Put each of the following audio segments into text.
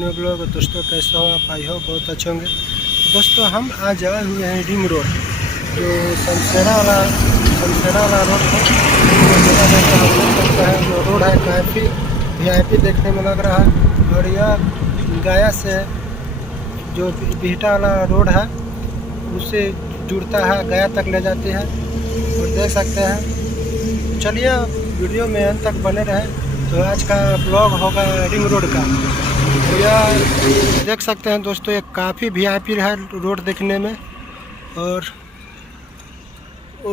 New blog. दोस्तों कैसे हो आप? आई हो बहुत अच्छे होंगे। दोस्तों हम आज आए हुए हैं रिंग रोड, जो शमशेरा वाला रोड है। जो रोड है काफ़ी वीआईपी देखने में लग रहा है, और यह गया से जो बिहटा वाला रोड है उससे जुड़ता है, गया तक ले जाती है। और देख सकते हैं, चलिए वीडियो में अंत तक बने रहे। तो आज का ब्लॉग होगा रिंग रोड का। तो यह देख सकते हैं दोस्तों, ये काफ़ी वीआईपी है रोड देखने में। और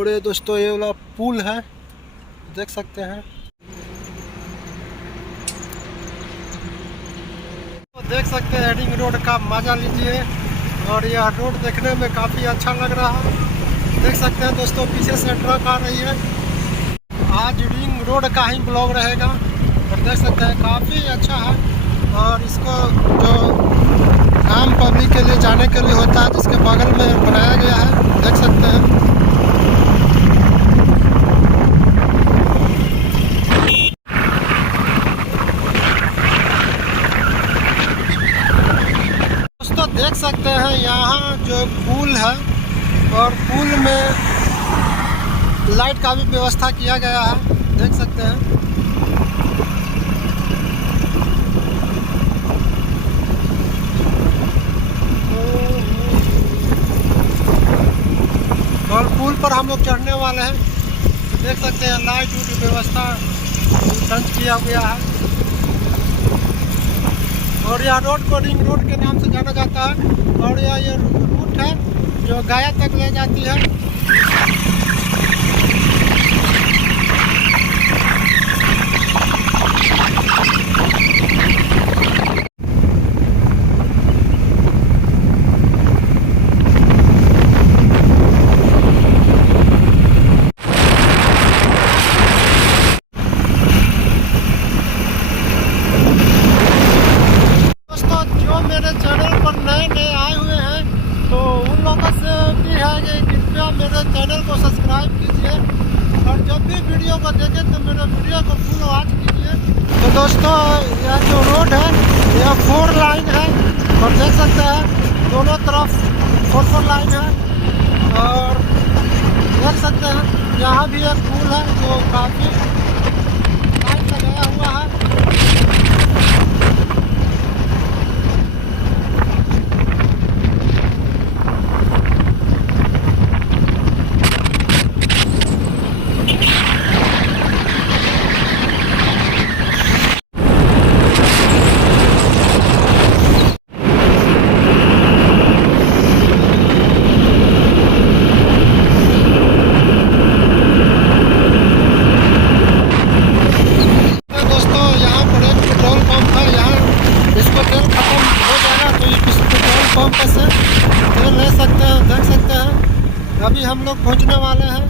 ये दोस्तों ये वाला पुल है, देख सकते हैं। तो देख सकते हैं रिंग रोड का मज़ा लीजिए। और यह रोड देखने में काफ़ी अच्छा लग रहा है। देख सकते हैं दोस्तों, पीछे से ट्रक आ रही है। आज रिंग रोड का ही ब्लॉग रहेगा। और देख सकते हैं काफ़ी अच्छा है। और इसको जो आम पब्लिक के लिए जाने के लिए होता है, जिसके बगल में बनाया गया है, देख सकते हैं। दोस्तों देख सकते हैं यहाँ जो पुल है, और पुल में लाइट का भी व्यवस्था किया गया है, देख सकते हैं। और पुल पर हम लोग चढ़ने वाले हैं। देख सकते हैं लाइट की व्यवस्था टंच किया गया है। और यह रोड को रिंग रोड के नाम से जाना जाता है। और यह रूट है जो गया तक ले जाती है। मेरे चैनल पर नए आए हुए हैं, तो उन लोगों से भी है कि कृपया मेरे चैनल को सब्सक्राइब कीजिए। और जब भी वीडियो को देखें तो मेरे वीडियो को फुल वॉच कीजिए। तो दोस्तों यह जो रोड है यह 4 लाइन है, और देख सकते हैं दोनों तरफ 4 लाइन है। और देख सकते हैं यहाँ भी एक पुल है जो काफ़ी लाइन लगाया हुआ है। पंप से तेल ले सकते हैं, देख सकते हैं। अभी हम लोग पहुंचने वाले हैं।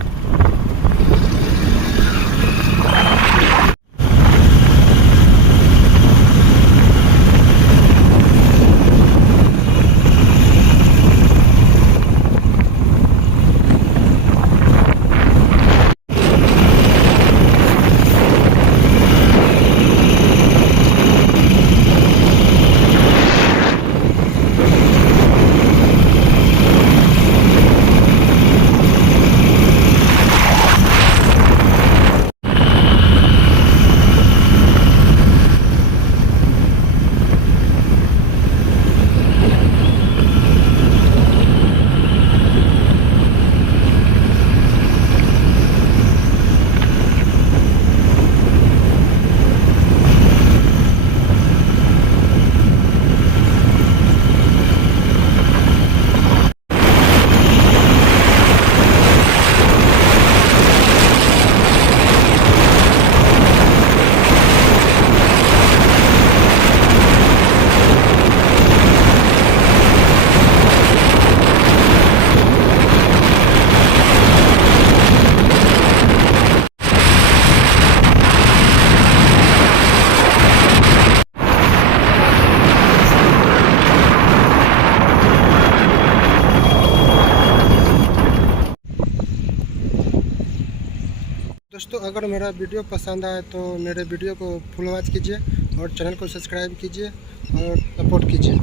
अगर मेरा वीडियो पसंद आए तो मेरे वीडियो को फुल वॉच कीजिए और चैनल को सब्सक्राइब कीजिए और सपोर्ट कीजिए।